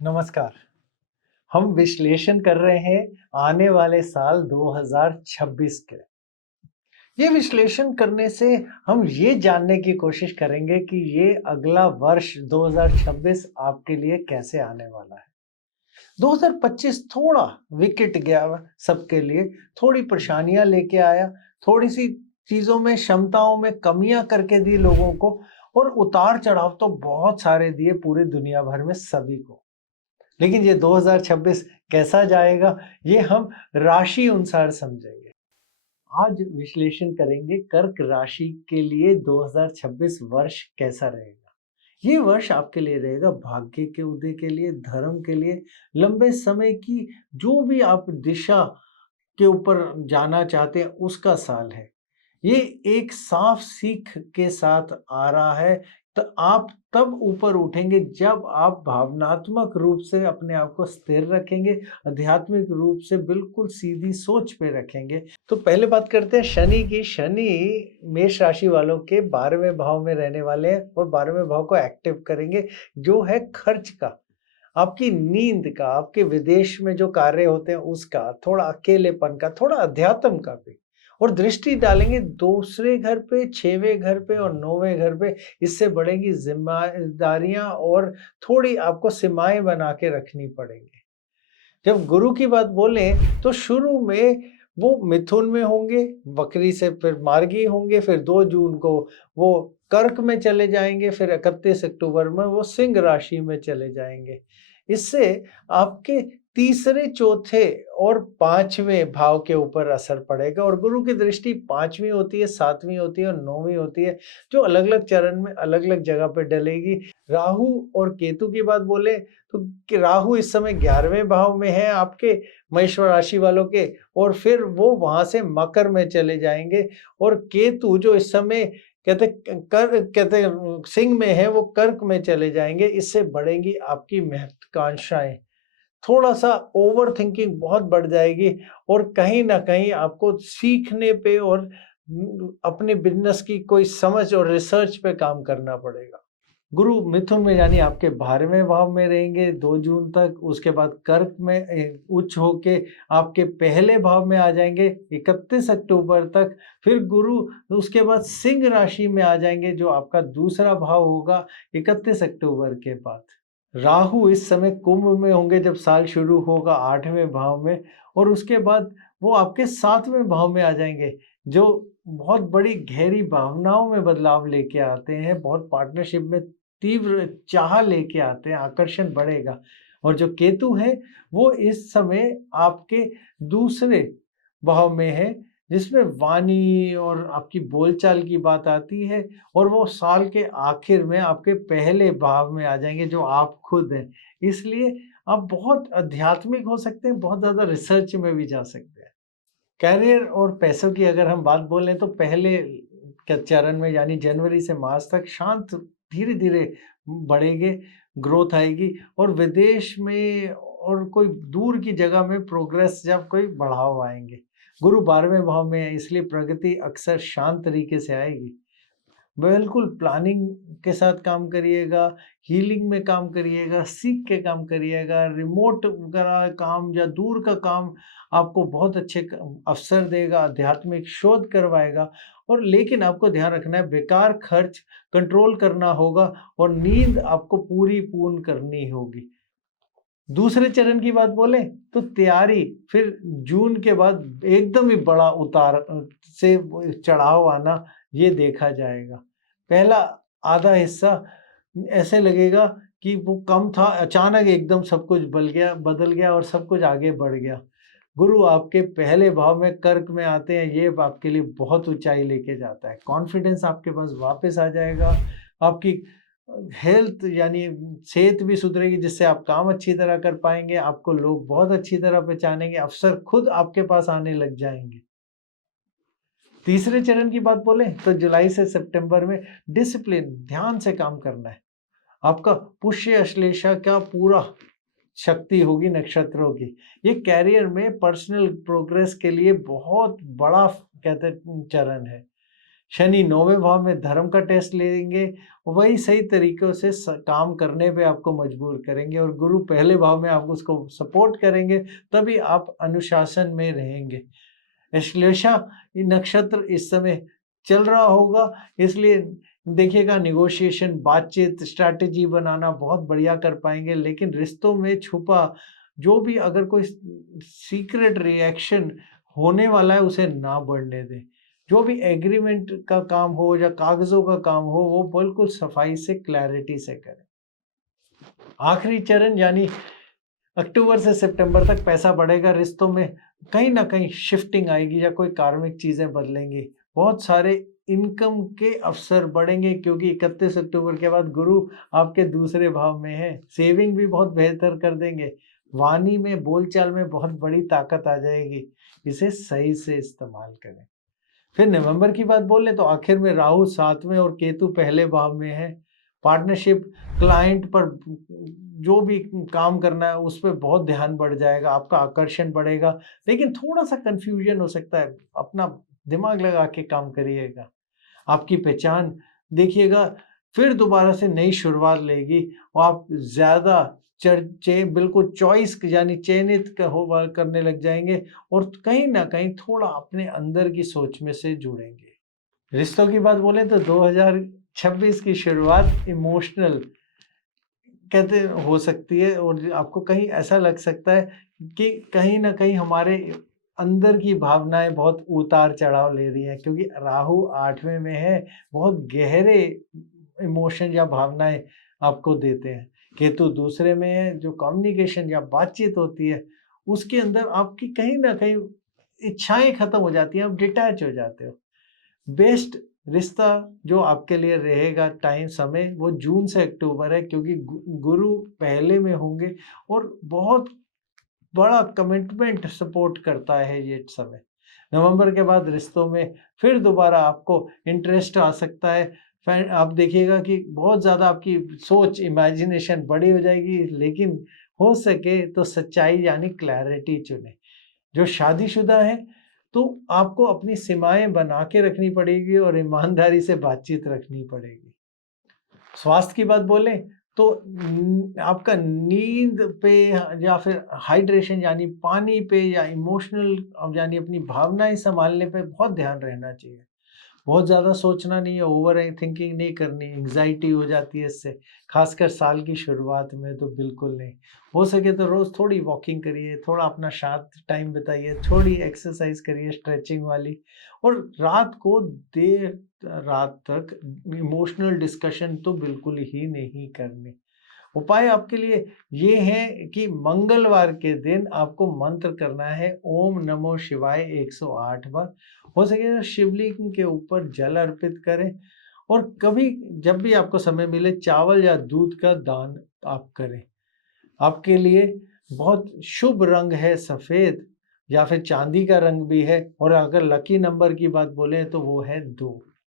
नमस्कार। हम विश्लेषण कर रहे हैं आने वाले साल 2026 के। ये विश्लेषण करने से हम ये जानने की कोशिश करेंगे कि ये अगला वर्ष 2026 आपके लिए कैसे आने वाला है। 2025 थोड़ा विकेट गया सबके लिए, थोड़ी परेशानियां लेके आया, थोड़ी सी चीजों में क्षमताओं में कमियां करके दी लोगों को, और उतार चढ़ाव तो बहुत सारे दिए पूरी दुनिया भर में सभी को। लेकिन ये 2026 कैसा जाएगा, ये हम राशि अनुसार समझेंगे। आज विश्लेषण करेंगे कर्क राशि के लिए 2026 वर्ष कैसा रहेगा। ये वर्ष आपके लिए रहेगा भाग्य के उदय के लिए, धर्म के लिए, लंबे समय की जो भी आप दिशा के ऊपर जाना चाहते हैं उसका साल है। ये एक साफ सीख के साथ आ रहा है। तो आप तब ऊपर उठेंगे जब आप भावनात्मक रूप से अपने आप को स्थिर रखेंगे, आध्यात्मिक रूप से बिल्कुल सीधी सोच पे रखेंगे। तो पहले बात करते हैं शनि की। शनि मेष राशि वालों के 12वें भाव में रहने वाले हैं और 12वें भाव को एक्टिव करेंगे, जो है खर्च का, आपकी नींद का, आपके विदेश में जो कार्य होते हैं उसका, थोड़ा अकेलेपन का, थोड़ा अध्यात्म का भी। और दृष्टि डालेंगे दूसरे घर पे, 6वें घर पे और 9वें घर पे। इससे बढ़ेंगी जिम्मेदारियां और थोड़ी आपको सीमाएं बना के रखनी पड़ेंगी। जब गुरु की बात बोलें तो शुरू में वो मिथुन में होंगे, वक्री से फिर मार्गी होंगे, फिर 2 जून को वो कर्क में चले जाएंगे, फिर 31 अक्टूबर में वो सिंह राशि में चले जाएंगे। इससे आपके तीसरे, चौथे और 5वें भाव के ऊपर असर पड़ेगा। और गुरु की दृष्टि 5वीं होती है, 7वीं होती है और 9वीं होती है, जो अलग अलग चरण में अलग अलग जगह पे डलेगी। राहु और केतु की बात बोले तो कि राहु इस समय 11वें भाव में है आपके मेष राशि वालों के, और फिर वो वहां से मकर में चले जाएंगे। और केतु जो इस समय कहते सिंह में है, वो कर्क में चले जाएंगे। इससे बढ़ेंगी आपकी महत्वाकांक्षाएं, थोड़ा सा ओवर थिंकिंग बहुत बढ़ जाएगी, और कहीं ना कहीं आपको सीखने पे और अपने बिजनेस की कोई समझ और रिसर्च पे काम करना पड़ेगा। गुरु मिथुन में यानी आपके 12वें भाव में रहेंगे 2 जून तक। उसके बाद कर्क में उच्च होके आपके पहले भाव में आ जाएंगे 31 अक्टूबर तक। फिर गुरु उसके बाद सिंह राशि में आ जाएंगे, जो आपका दूसरा भाव होगा 31 अक्टूबर के बाद। राहु इस समय कुंभ में होंगे जब साल शुरू होगा 8वें भाव में, और उसके बाद वो आपके 7वें भाव में आ जाएंगे, जो बहुत बड़ी गहरी भावनाओं में बदलाव लेके आते हैं, बहुत पार्टनरशिप में तीव्र चाह लेके आते हैं, आकर्षण बढ़ेगा। और जो केतु है वो इस समय आपके दूसरे भाव में है, जिसमें वाणी और आपकी बोलचाल की बात आती है, और वो साल के आखिर में आपके पहले भाव में आ जाएंगे, जो आप खुद हैं। इसलिए आप बहुत आध्यात्मिक हो सकते हैं, बहुत ज़्यादा रिसर्च में भी जा सकते हैं। करियर और पैसों की अगर हम बात बोलें तो पहले के चरण में यानी जनवरी से मार्च तक शांत धीरे-धीरे बढ़ेंगे, ग्रोथ आएगी, और विदेश में और कोई दूर की जगह में प्रोग्रेस जब कोई बढ़ाव आएँगे। गुरु 12वें भाव में है, इसलिए प्रगति अक्सर शांत तरीके से आएगी। बिल्कुल प्लानिंग के साथ काम करिएगा, हीलिंग में काम करिएगा, सीख के काम करिएगा, रिमोट वगैरह काम या दूर का काम आपको बहुत अच्छे अवसर देगा, आध्यात्मिक शोध करवाएगा। और लेकिन आपको ध्यान रखना है, बेकार खर्च कंट्रोल करना होगा, और नींद आपको पूरी पूर्ण करनी होगी। दूसरे चरण की बात बोले तो तैयारी फिर जून के बाद एकदम ही बड़ा उतार से चढ़ाव आना ये देखा जाएगा। पहला आधा हिस्सा ऐसे लगेगा कि वो कम था, अचानक एकदम सब कुछ बदल गया और सब कुछ आगे बढ़ गया। गुरु आपके पहले भाव में कर्क में आते हैं, ये आपके लिए बहुत ऊंचाई लेके जाता है। कॉन्फिडेंस आपके पास वापस आ जाएगा, आपकी हेल्थ यानी सेहत भी सुधरेगी, जिससे आप काम अच्छी तरह कर पाएंगे, आपको लोग बहुत अच्छी तरह पहचानेंगे, अवसर खुद आपके पास आने लग जाएंगे। तीसरे चरण की बात बोले तो जुलाई से सितंबर में डिसिप्लिन, ध्यान से काम करना है। आपका पुष्य अश्लेषा का पूरा शक्ति होगी नक्षत्रों की। ये कैरियर में पर्सनल प्रोग्रेस के लिए बहुत बड़ा कहते चरण है। शनि 9वें भाव में धर्म का टेस्ट लेंगे, वही सही तरीकों से काम करने पे आपको मजबूर करेंगे, और गुरु पहले भाव में आपको उसको सपोर्ट करेंगे, तभी आप अनुशासन में रहेंगे। श्लेषा नक्षत्र इस समय चल रहा होगा, इसलिए देखिएगा निगोशिएशन, बातचीत, स्ट्रैटेजी बनाना बहुत बढ़िया कर पाएंगे। लेकिन रिश्तों में छुपा जो भी अगर कोई सीक्रेट रिएक्शन होने वाला है उसे ना बढ़ने दें। जो भी एग्रीमेंट का काम हो या कागजों का काम हो, वो बिल्कुल सफाई से, क्लैरिटी से करें। आखिरी चरण यानी अक्टूबर से सितंबर तक पैसा बढ़ेगा, रिश्तों में कहीं ना कहीं शिफ्टिंग आएगी या कोई कार्मिक चीजें बदलेंगी, बहुत सारे इनकम के अवसर बढ़ेंगे, क्योंकि 31 अक्टूबर के बाद गुरु आपके दूसरे भाव में है। सेविंग भी बहुत बेहतर कर देंगे, वाणी में, बोलचाल में बहुत बड़ी ताकत आ जाएगी, इसे सही से इस्तेमाल करें। फिर नवंबर की बात बोल लें तो आखिर में राहु 7वें और केतु पहले भाव में है। पार्टनरशिप, क्लाइंट पर जो भी काम करना है उस पर बहुत ध्यान बढ़ जाएगा, आपका आकर्षण बढ़ेगा, लेकिन थोड़ा सा कंफ्यूजन हो सकता है, अपना दिमाग लगा के काम करिएगा। आपकी पहचान देखिएगा फिर दोबारा से नई शुरुआत लेगी, और आप ज़्यादा चर्चे बिल्कुल चॉइस यानी चयनित करने लग जाएंगे, और कहीं ना कहीं थोड़ा अपने अंदर की सोच में से जुड़ेंगे। रिश्तों की बात बोले तो 2026 की शुरुआत इमोशनल कहते हो सकती है, और आपको कहीं ऐसा लग सकता है कि कहीं ना कहीं हमारे अंदर की भावनाएं बहुत उतार चढ़ाव ले रही हैं, क्योंकि राहु 8वें में है, बहुत गहरे इमोशन या भावनाएं आपको देते हैं। केतु दूसरे में है, जो कम्युनिकेशन या बातचीत होती है उसके अंदर आपकी कहीं ना कहीं इच्छाएं खत्म हो जाती हैं, आप डिटैच हो जाते हो। बेस्ट रिश्ता जो आपके लिए रहेगा टाइम समय, वो जून से अक्टूबर है, क्योंकि गुरु पहले में होंगे और बहुत बड़ा कमिटमेंट सपोर्ट करता है ये समय। नवंबर के बाद रिश्तों में फिर दोबारा आपको इंटरेस्ट आ सकता है। फिर आप देखिएगा कि बहुत ज़्यादा आपकी सोच, इमेजिनेशन बड़ी हो जाएगी, लेकिन हो सके तो सच्चाई यानी क्लैरिटी चुने। जो शादीशुदा है तो आपको अपनी सीमाएं बना के रखनी पड़ेगी और ईमानदारी से बातचीत रखनी पड़ेगी। स्वास्थ्य की बात बोलें तो आपका नींद पे या फिर हाइड्रेशन यानी पानी पे या इमोशनल यानी अपनी भावनाएं संभालने पे बहुत ध्यान रहना चाहिए। बहुत ज़्यादा सोचना नहीं है, ओवर थिंकिंग नहीं करनी, एंग्जाइटी हो जाती है इससे, खासकर साल की शुरुआत में तो बिल्कुल नहीं। हो सके तो रोज़ थोड़ी वॉकिंग करिए, थोड़ा अपना शांत टाइम बिताइए, थोड़ी एक्सरसाइज करिए स्ट्रेचिंग वाली, और रात को देर रात तक इमोशनल डिस्कशन तो बिल्कुल ही नहीं करनी। उपाय आपके लिए ये है कि मंगलवार के दिन आपको मंत्र करना है ओम नमो शिवाय 108 बार। हो सके तो शिवलिंग के ऊपर जल अर्पित करें, और कभी जब भी आपको समय मिले चावल या दूध का दान आप करें। आपके लिए बहुत शुभ रंग है सफ़ेद, या फिर चांदी का रंग भी है, और अगर लकी नंबर की बात बोले तो वो है 2।